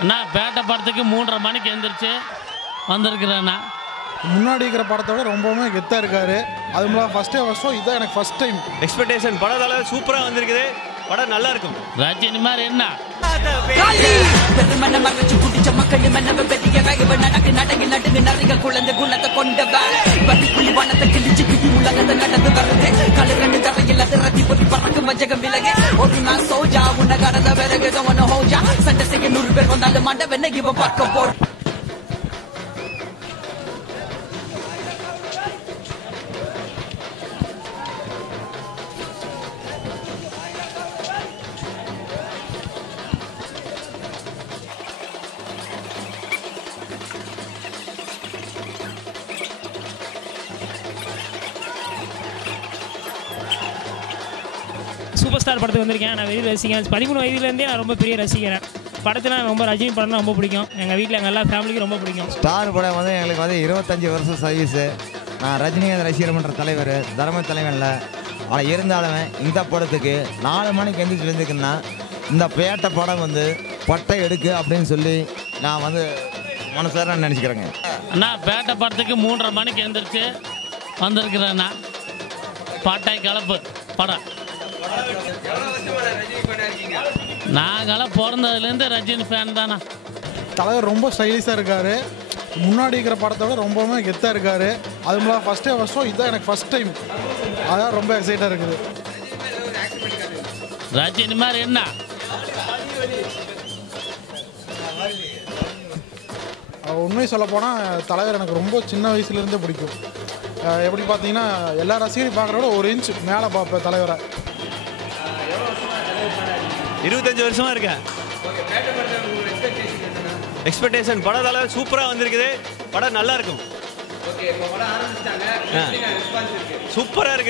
அண்ணா பேட்டை படத்துக்கு 3:30 மணிக்கு எழுந்திரிச்சு வந்திருக்கிறேண்ணா. முன்னாடி இருக்கிற படத்தோட ரொம்பவுமே கெத்தாக இருக்காரு. அது மூலம் ஃபர்ஸ்ட் இதான் எனக்கு ஃபர்ஸ்ட் டைம். எக்ஸ்பெக்டேஷன் படத்தால சூப்பராக வந்திருக்குது. படம் நல்லா இருக்கும். ரஜினி மாதிரி என்ன பெருமன மறைச்சு குடிச்ச மக்கள் மன்னவ பெரிய வேகவ நடக்கு நடங்கு நடுங்கு நிறைய குழந்தை குணத்தை கொண்ட வேலை பட்டி புள்ளி வனத்தை கிழிச்சு கிட்டி உலகத்தை நடந்து வருது கழுகண்டு தரையில் அது ரத்தி பொறி பறக்கும் வஞ்சகம் விலகு ஒரு நாள் சோஜா உன்னை கடந்த விறகு ஒன்னு ஹோஜா சண்டை செய்ய 100 பேர் வந்தாலும் மண்ட வெண்ண இவ பார்க்க போ. சூப்பர் ஸ்டார் படத்துக்கு வந்திருக்கேன். நான் வெளியே ரசிக்கிறேன். 13 வயதுலேருந்தே நான் ரொம்ப பெரிய ரசிக்கிறேன். படத்தில் ரொம்ப ரஜினி படம் ரொம்ப பிடிக்கும். எங்கள் வீட்டில் எங்கள் எல்லா ஃபேமிலிக்கும் ரொம்ப பிடிக்கும். ஸ்டார் படம் வந்து எங்களுக்கு வந்து 25 வருஷம் சர்வீஸு. நான் ரஜினிகாந்த் ரசிகர் மன்ற தலைவர், தர்ம தலைவனில். ஆனால் இருந்தாலுமே இந்த படத்துக்கு 4 மணிக்கு எந்திரிச்சு வந்துருக்குன்னா இந்த பேட்டை படம் வந்து பட்டை எடுக்கு அப்படின்னு சொல்லி நான் வந்து மனசார நான் நினச்சிக்கிறேங்க. அண்ணா பேட்டை படத்துக்கு 3:30 மணிக்கு எழுந்திரிச்சு வந்திருக்கிறேண்ணா. பாட்டாய் கலப்பு படம். நாங்களாம் பிறந்ததுலேருந்து ரஜினி ஃபேன் தானே. தலைவர் ரொம்ப ஸ்டைலிஷாக இருக்காரு. முன்னாடி இருக்கிற படத்தோட ரொம்பவுமே கெத்தாக இருக்காரு. அது மூலம் ஃபர்ஸ்ட் இதான் எனக்கு ஃபர்ஸ்ட் டைம். அதான் ரொம்ப எக்ஸைட்டாக இருக்குது. ரஜினி மாதிரி என்ன உண்மை சொல்ல போனால் தலைவர் எனக்கு ரொம்ப சின்ன வயசுலேருந்தே பிடிக்கும். எப்படி பார்த்தீங்கன்னா எல்லா ரசிகரையும் பார்க்குறத விட 1 இன்ச் மேலே பார்ப்பேன் தலைவரை. 25 வருஷமா இருக்கேன். எக்ஸ்பெக்டேஷன் படத்தால சூப்பராக வந்திருக்குது. படம் நல்லா இருக்கும். சூப்பராக இருக்குது.